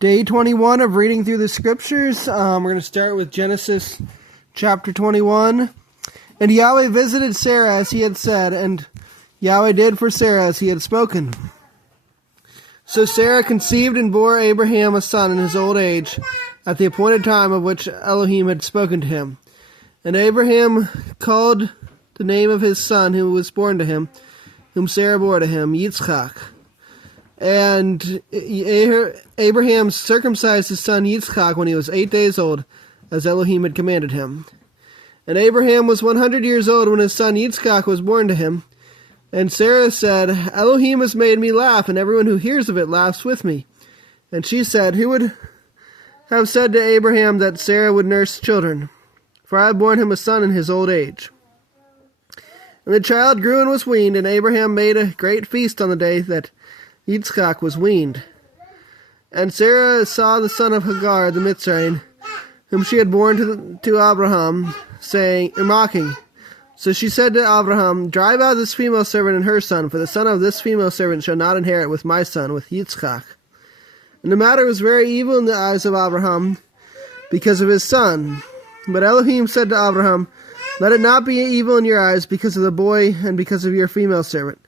Day 21 of reading through the scriptures. We're going to start with Genesis chapter 21. And Yahweh visited Sarah as he had said, and Yahweh did for Sarah as he had spoken. So Sarah conceived and bore Abraham a son in his old age, at the appointed time of which Elohim had spoken to him. And Abraham called the name of his son who was born to him, whom Sarah bore to him, Yitzchak. And Abraham circumcised his son Yitzchak when he was 8 days old, as Elohim had commanded him. And Abraham was 100 years old when his son Yitzchak was born to him. And Sarah said, Elohim has made me laugh, and everyone who hears of it laughs with me. And she said, Who would have said to Abraham that Sarah would nurse children? For I have borne him a son in his old age. And the child grew and was weaned, and Abraham made a great feast on the day that Yitzchak was weaned. And Sarah saw the son of Hagar the Mitzrayim, whom she had borne to Abraham, mocking. So she said to Abraham, Drive out this female servant and her son, for the son of this female servant shall not inherit with my son, with Yitzchak. And the matter was very evil in the eyes of Abraham, because of his son. But Elohim said to Abraham, Let it not be evil in your eyes because of the boy and because of your female servant.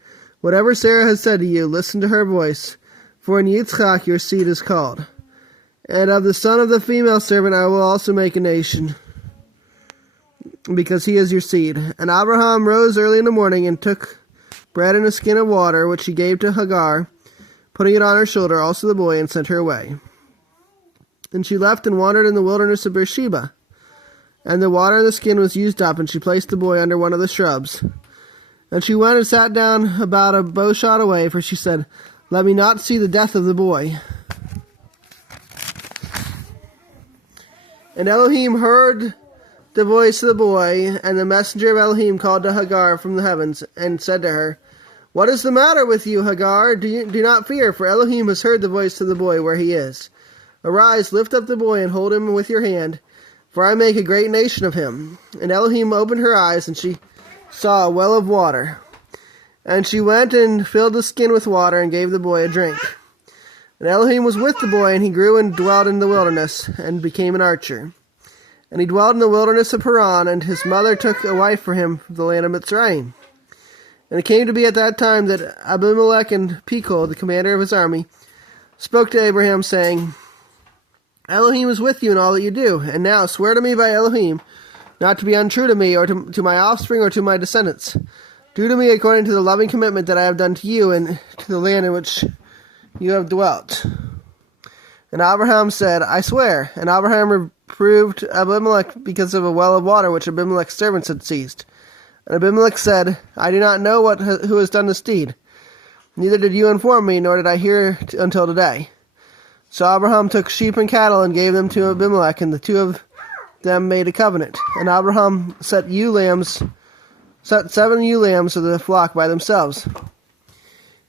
Whatever Sarah has said to you, listen to her voice, for in Yitzchak your seed is called. And of the son of the female servant I will also make a nation, because he is your seed. And Abraham rose early in the morning and took bread and a skin of water, which he gave to Hagar, putting it on her shoulder, also the boy, and sent her away. And she left and wandered in the wilderness of Beersheba. And the water in the skin was used up, and she placed the boy under one of the shrubs. And she went and sat down about a bow shot away, for she said, Let me not see the death of the boy. And Elohim heard the voice of the boy, and the messenger of Elohim called to Hagar from the heavens, and said to her, What is the matter with you, Hagar? Do not fear, for Elohim has heard the voice of the boy where he is. Arise, lift up the boy, and hold him with your hand, for I make a great nation of him. And Elohim opened her eyes, and she saw a well of water. And she went and filled the skin with water and gave the boy a drink. And Elohim was with the boy, and he grew and dwelt in the wilderness, and became an archer. And he dwelt in the wilderness of Paran, and his mother took a wife for him from the land of Mitzrayim. And it came to be at that time that Abimelech and Phicol, the commander of his army, spoke to Abraham, saying, Elohim is with you in all that you do, and now swear to me by Elohim, not to be untrue to me, or to my offspring, or to my descendants. Do to me according to the loving commitment that I have done to you, and to the land in which you have dwelt. And Abraham said, I swear. And Abraham reproved Abimelech because of a well of water which Abimelech's servants had seized. And Abimelech said, I do not know who has done this deed. Neither did you inform me, nor did I hear until today. So Abraham took sheep and cattle and gave them to Abimelech, and the two of them made a covenant. And Abraham set 7 ewe lambs of the flock by themselves.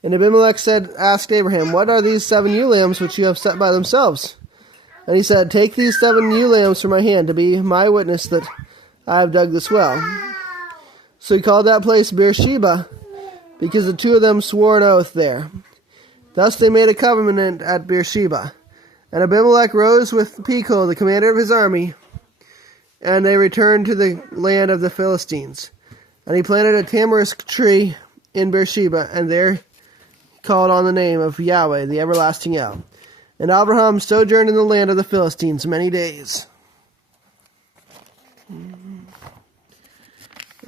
And Abimelech asked Abraham, What are these 7 ewe lambs which you have set by themselves? And he said, Take these 7 ewe lambs from my hand to be my witness that I have dug this well. So he called that place Beersheba, because the two of them swore an oath there. Thus they made a covenant at Beersheba. And Abimelech rose with Phicol, the commander of his army, and they returned to the land of the Philistines. And he planted a tamarisk tree in Beersheba, and there called on the name of Yahweh, the everlasting El. And Abraham sojourned in the land of the Philistines many days.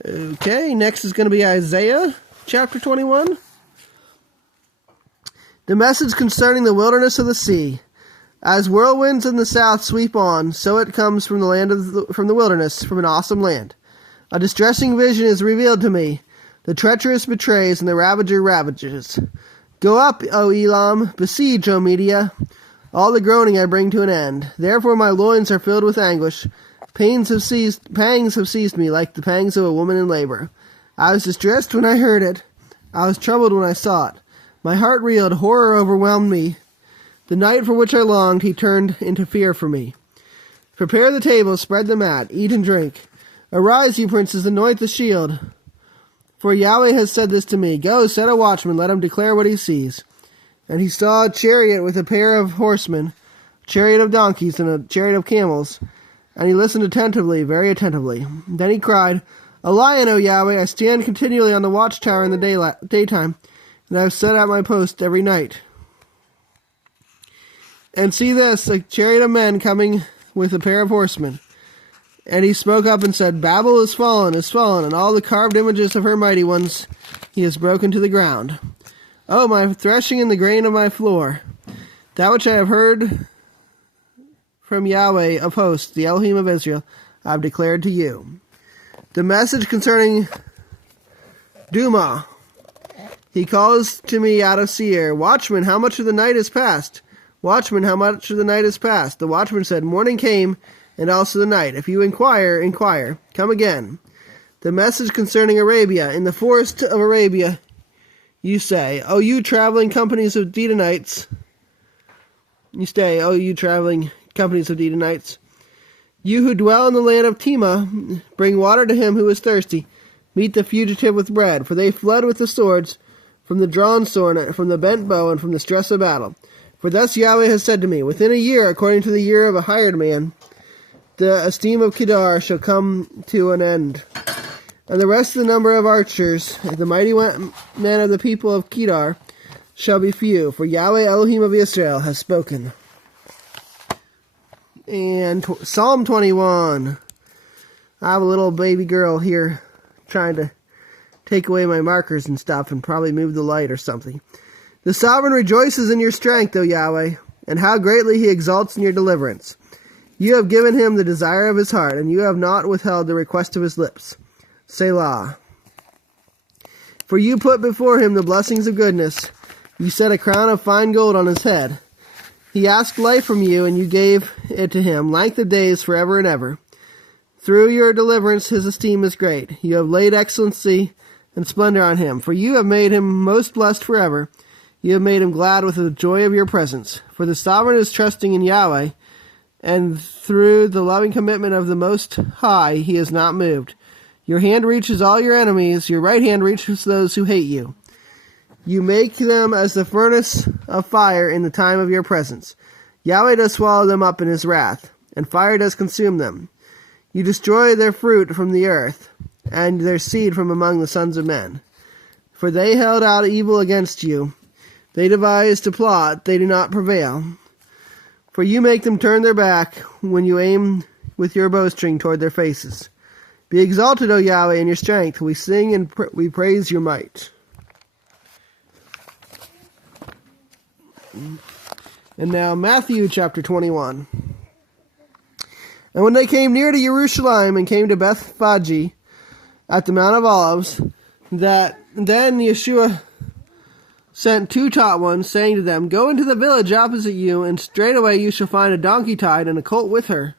Okay, next is going to be Isaiah chapter 21. The message concerning the wilderness of the sea. As whirlwinds in the south sweep on, so it comes from from the wilderness, from an awesome land. A distressing vision is revealed to me. The treacherous betrays, and the ravager ravages. Go up, O Elam, besiege, O Media. All the groaning I bring to an end. Therefore my loins are filled with anguish. Pangs have seized me, like the pangs of a woman in labor. I was distressed when I heard it. I was troubled when I saw it. My heart reeled, horror overwhelmed me. The night for which I longed, he turned into fear for me. Prepare the table, spread the mat, eat and drink. Arise, you princes, anoint the shield. For Yahweh has said this to me, Go, set a watchman, let him declare what he sees. And he saw a chariot with a pair of horsemen, chariot of donkeys and a chariot of camels. And he listened attentively, very attentively. Then he cried, A lion, O Yahweh, I stand continually on the watchtower in the daytime, and I have set at my post every night. And see this, a chariot of men coming with a pair of horsemen. And he spoke up and said, Babel is fallen, and all the carved images of her mighty ones he has broken to the ground. Oh, my threshing in the grain of my floor, that which I have heard from Yahweh of hosts, the Elohim of Israel, I have declared to you. The message concerning Duma. He calls to me out of Seir, Watchman, how much of the night is past? Watchman, how much of the night is past? The watchman said, Morning came, and also the night. If you inquire, inquire. Come again. The message concerning Arabia. In the forest of Arabia, you say, O you traveling companies of Dedanites. You stay, O you traveling companies of Dedanites. You who dwell in the land of Tema, bring water to him who is thirsty. Meet the fugitive with bread. For they fled with the swords, from the drawn sword, from the bent bow, and from the stress of battle. For thus Yahweh has said to me, Within a year, according to the year of a hired man, the esteem of Kedar shall come to an end. And the rest of the number of archers, the mighty men of the people of Kedar, shall be few. For Yahweh Elohim of Israel has spoken. And Psalm 21. I have a little baby girl here trying to take away my markers and stuff and probably move the light or something. The sovereign rejoices in your strength, O Yahweh, and how greatly he exalts in your deliverance. You have given him the desire of his heart, and you have not withheld the request of his lips. Selah. For you put before him the blessings of goodness. You set a crown of fine gold on his head. He asked life from you, and you gave it to him, length of days forever and ever. Through your deliverance his esteem is great. You have laid excellency and splendor on him, for you have made him most blessed forever. You have made him glad with the joy of your presence. For the sovereign is trusting in Yahweh, and through the loving commitment of the Most High he is not moved. Your hand reaches all your enemies, your right hand reaches those who hate you. You make them as the furnace of fire in the time of your presence. Yahweh does swallow them up in his wrath, and fire does consume them. You destroy their fruit from the earth, and their seed from among the sons of men. For they held out evil against you. They devised a plot, they do not prevail. For you make them turn their back when you aim with your bowstring toward their faces. Be exalted, O Yahweh, in your strength. We sing and we praise your might. And now Matthew chapter 21. And when they came near to Jerusalem and came to Bethphage at the Mount of Olives, then Yeshua sent two taught ones, saying to them, Go into the village opposite you, and straightway you shall find a donkey tied and a colt with her.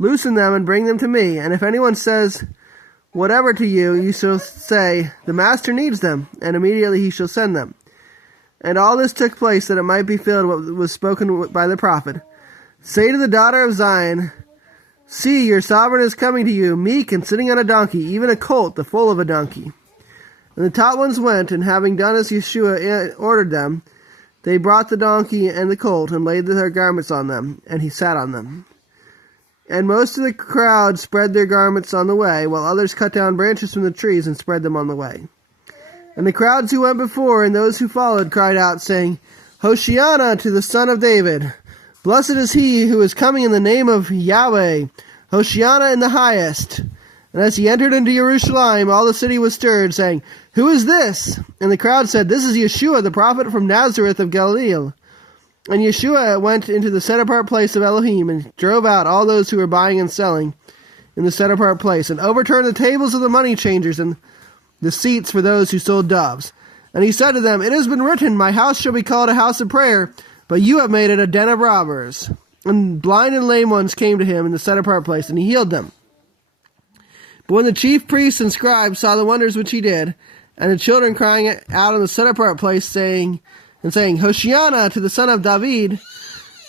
Loosen them and bring them to me. And if anyone says whatever to you, you shall say, The master needs them, and immediately he shall send them. And all this took place that it might be filled what was spoken by the prophet. Say to the daughter of Zion, See, your sovereign is coming to you, meek and sitting on a donkey, even a colt, the foal of a donkey. And the taught ones went, and having done as Yeshua ordered them, they brought the donkey and the colt, and laid their garments on them, and he sat on them. And most of the crowd spread their garments on the way, while others cut down branches from the trees and spread them on the way. And the crowds who went before and those who followed cried out, saying, Hoshiana to the Son of David! Blessed is he who is coming in the name of Yahweh! Hoshiana in the highest! And as he entered into Jerusalem, all the city was stirred, saying, Who is this? And the crowd said, This is Yeshua, the prophet from Nazareth of Galilee. And Yeshua went into the set-apart place of Elohim, and drove out all those who were buying and selling in the set-apart place, and overturned the tables of the money changers, and the seats for those who sold doves. And he said to them, It has been written, My house shall be called a house of prayer, but you have made it a den of robbers. And blind and lame ones came to him in the set-apart place, and he healed them. But when the chief priests and scribes saw the wonders which he did, and the children crying out in the set-apart place, saying, Hoshiana to the Son of David,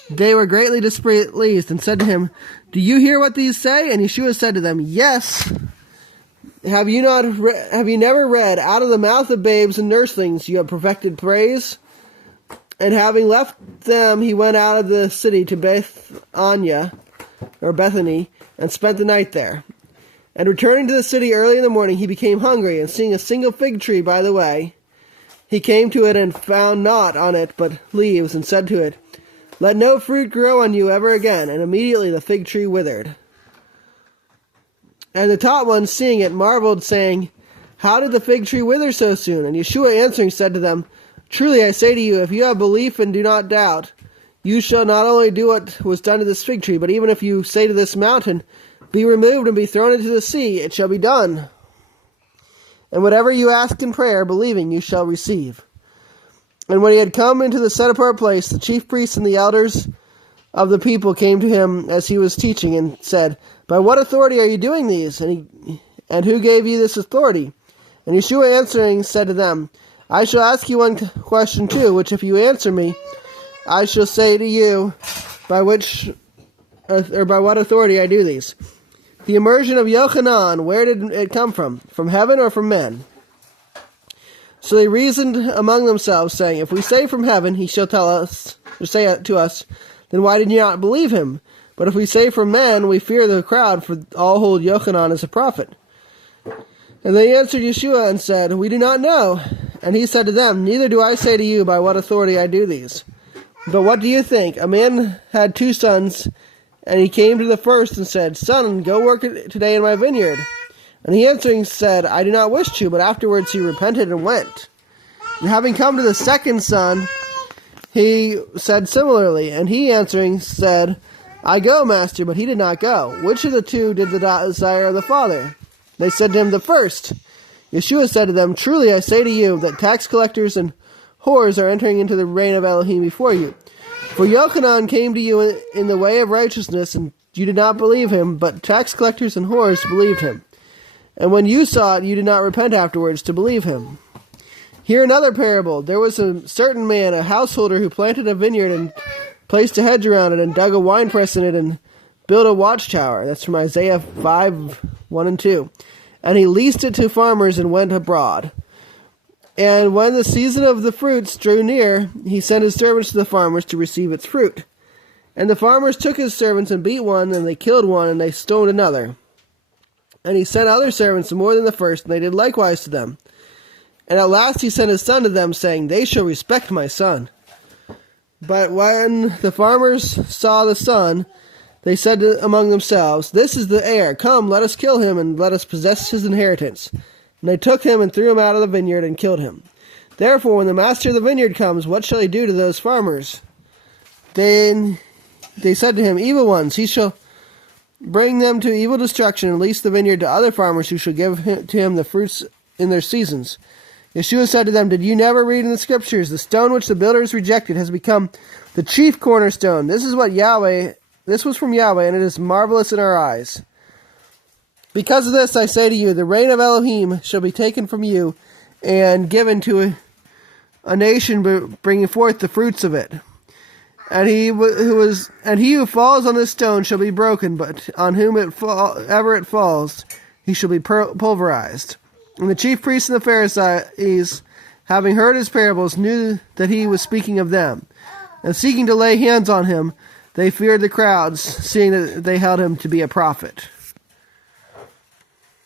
they were greatly displeased, and said to him, Do you hear what these say? And Yeshua said to them, Yes. Have you never read, Out of the mouth of babes and nurslings you have perfected praise? And having left them, he went out of the city to Bethany, and spent the night there. And returning to the city early in the morning, he became hungry, and seeing a single fig tree by the way, he came to it and found naught on it but leaves, and said to it, "Let no fruit grow on you ever again." And immediately the fig tree withered. And the taught ones, seeing it, marveled, saying, "How did the fig tree wither so soon?" And Yeshua answering said to them, "Truly I say to you, if you have belief and do not doubt, you shall not only do what was done to this fig tree, but even if you say to this mountain, 'Be removed and be thrown into the sea,' it shall be done. And whatever you ask in prayer, believing, you shall receive." And when he had come into the set-apart place, the chief priests and the elders of the people came to him as he was teaching, and said, "By what authority are you doing these? And who gave you this authority?" And Yeshua answering said to them, "I shall ask you one question too, which if you answer me, I shall say to you by what authority I do these. The immersion of Yochanan, where did it come from? From heaven or from men?" So they reasoned among themselves, saying, "If we say from heaven, he shall tell us, or say to us, then why did you not believe him? But if we say from men, we fear the crowd, for all hold Yochanan as a prophet." And they answered Yeshua and said, "We do not know." And he said to them, "Neither do I say to you by what authority I do these. But what do you think? A man had 2 sons, and he came to the first and said, 'Son, go work today in my vineyard.' And he answering said, 'I do not wish to,' but afterwards he repented and went. And having come to the second son, he said similarly. And he answering said, 'I go, master,' but he did not go. Which of the 2 did the desire of the father? They said to him, 'The first.' Yeshua said to them, 'Truly I say to you, that tax collectors and whores are entering into the reign of Elohim before you. For Yochanan came to you in the way of righteousness, and you did not believe him, but tax collectors and whores believed him. And when you saw it, you did not repent afterwards to believe him. Hear another parable. There was a certain man, a householder, who planted a vineyard and placed a hedge around it, and dug a winepress in it, and built a watchtower." That's from Isaiah 5, 1 and 2. "And he leased it to farmers and went abroad. And when the season of the fruits drew near, he sent his servants to the farmers to receive its fruit. And the farmers took his servants and beat one, and they killed one, and they stoned another. And he sent other servants more than the first, and they did likewise to them. And at last he sent his son to them, saying, 'They shall respect my son.' But when the farmers saw the son, they said among themselves, 'This is the heir. Come, let us kill him, and let us possess his inheritance.' And they took him and threw him out of the vineyard and killed him. Therefore, when the master of the vineyard comes, what shall he do to those farmers?' Then they said to him, 'Evil ones. He shall bring them to evil destruction and lease the vineyard to other farmers who shall give to him the fruits in their seasons.' Yeshua said to them, 'Did you never read in the scriptures, the stone which the builders rejected has become the chief cornerstone? This was from Yahweh, and it is marvelous in our eyes. Because of this I say to you, the reign of Elohim shall be taken from you and given to a nation bringing forth the fruits of it. And he who falls on this stone shall be broken, but on whom ever it falls, he shall be pulverized.' And the chief priests and the Pharisees, having heard his parables, knew that he was speaking of them. And seeking to lay hands on him, they feared the crowds, seeing that they held him to be a prophet."